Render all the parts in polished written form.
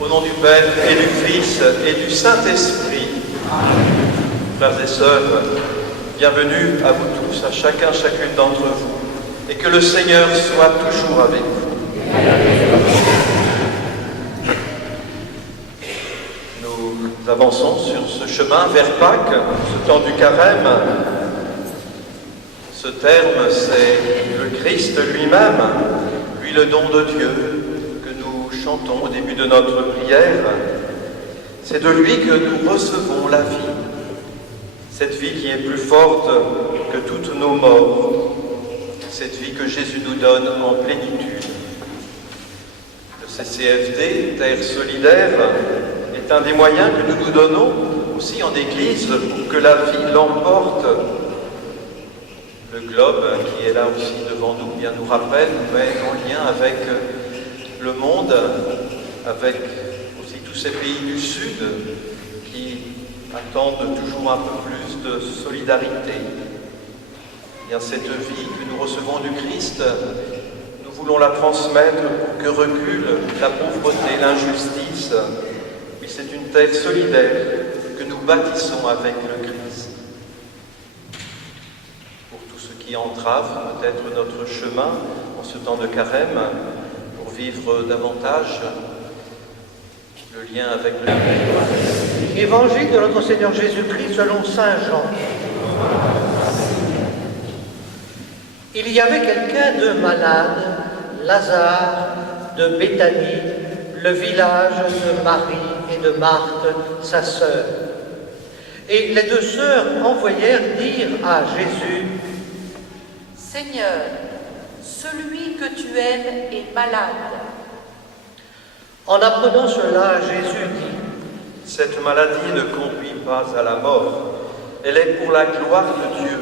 Au nom du Père et du Fils et du Saint-Esprit. Frères et sœurs, bienvenue à vous tous, à chacun, chacune d'entre vous, et que le Seigneur soit toujours avec vous. Nous avançons sur ce chemin vers Pâques, ce temps du carême. Ce terme, c'est le Christ lui-même, lui le don de Dieu, que nous chantons au début de notre prière. C'est de lui que nous recevons la vie, cette vie qui est plus forte que toutes nos morts, cette vie que Jésus nous donne en plénitude. Le CCFD, Terre solidaire, est un des moyens que nous nous donnons aussi en Église pour que la vie l'emporte. Le globe qui est là aussi devant nous bien nous rappelle, nous met en lien avec le monde, avec aussi tous ces pays du Sud qui attendent toujours un peu plus de solidarité. Et bien, cette vie que nous recevons du Christ, nous voulons la transmettre pour que recule la pauvreté, l'injustice. Oui, c'est une terre solidaire que nous bâtissons avec le Christ. Qui entrave peut-être notre chemin en ce temps de carême pour vivre davantage le lien avec le Évangile de notre Seigneur Jésus-Christ selon saint Jean. Il y avait quelqu'un de malade, Lazare, de Béthanie, le village de Marie et de Marthe, sa sœur. Et les deux sœurs envoyèrent dire à Jésus: Seigneur, celui que tu aimes est malade. En apprenant cela, Jésus dit: Cette maladie ne conduit pas à la mort, elle est pour la gloire de Dieu,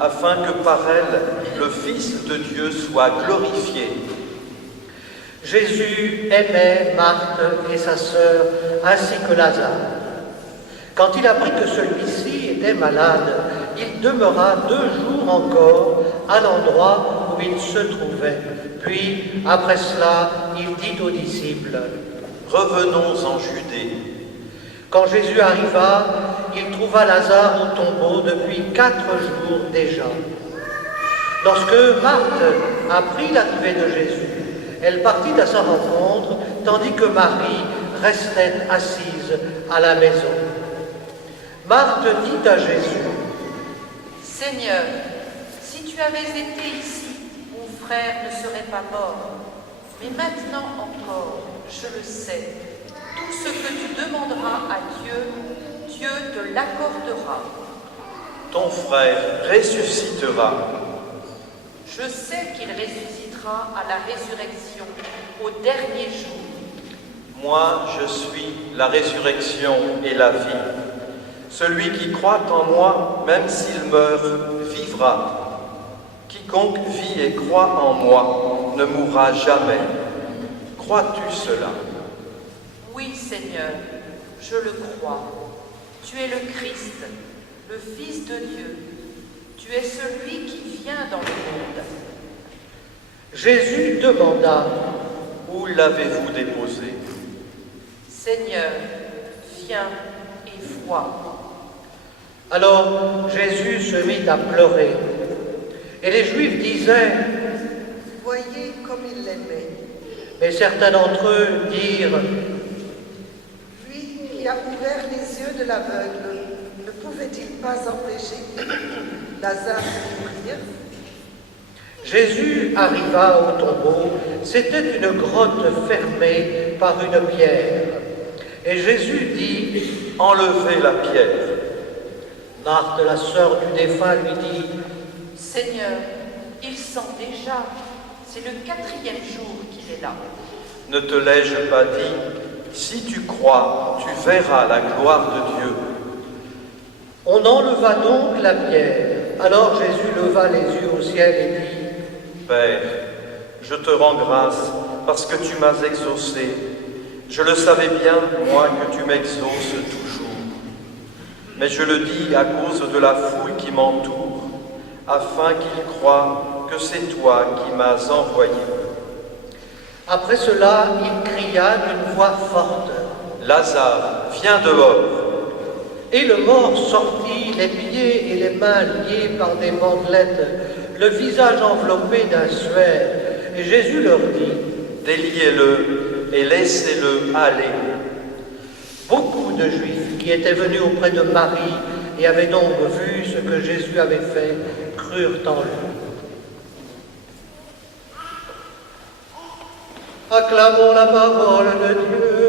afin que par elle, le Fils de Dieu soit glorifié. Jésus aimait Marthe et sa sœur, ainsi que Lazare. Quand il apprit que celui-ci était malade, il demeura 2 jours encore à l'endroit où il se trouvait. Puis, après cela, il dit aux disciples: Revenons en Judée. Quand Jésus arriva, il trouva Lazare au tombeau depuis 4 jours déjà. Lorsque Marthe apprit l'arrivée de Jésus, elle partit à sa rencontre, tandis que Marie restait assise à la maison. Marthe dit à Jésus: Seigneur, si tu avais été ici, mon frère ne serait pas mort. Mais maintenant encore, je le sais, tout ce que tu demanderas à Dieu, Dieu te l'accordera. Ton frère ressuscitera. Je sais qu'il ressuscitera à la résurrection, au dernier jour. Moi, je suis la résurrection et la vie. Celui qui croit en moi, même s'il meurt, vivra. Quiconque vit et croit en moi ne mourra jamais. Crois-tu cela? Oui, Seigneur, je le crois. Tu es le Christ, le Fils de Dieu. Tu es celui qui vient dans le monde. Jésus demanda: Où l'avez-vous déposé? Seigneur, viens et vois. Alors Jésus se mit à pleurer. Et les Juifs disaient: Voyez comme il l'aimait. Mais certains d'entre eux dirent: Lui qui a ouvert les yeux de l'aveugle, ne pouvait-il pas empêcher Lazare de mourir? Jésus arriva au tombeau. C'était une grotte fermée par une pierre. Et Jésus dit: Enlevez la pierre. Marthe, la sœur du défunt, lui dit: Seigneur, il sent déjà. C'est le 4e jour qu'il est là. Ne te l'ai-je pas dit? Si tu crois, tu verras la gloire de Dieu. On enleva donc la pierre. Alors Jésus leva les yeux au ciel et dit: Père, je te rends grâce parce que tu m'as exaucé. Je le savais bien, moi, que tu m'exauces toujours. Mais je le dis à cause de la foule qui m'entoure, afin qu'ils croient que c'est toi qui m'as envoyé. Après cela, il cria d'une voix forte. Lazare, viens dehors. Et le mort sortit, les pieds et les mains liés par des bandelettes, le visage enveloppé d'un suaire. Et Jésus leur dit, Déliez-le et laissez-le aller. beaucoup de Juifs qui étaient venus auprès de Marie et avaient donc vu ce que Jésus avait fait, crurent en lui. Acclamons la parole de Dieu.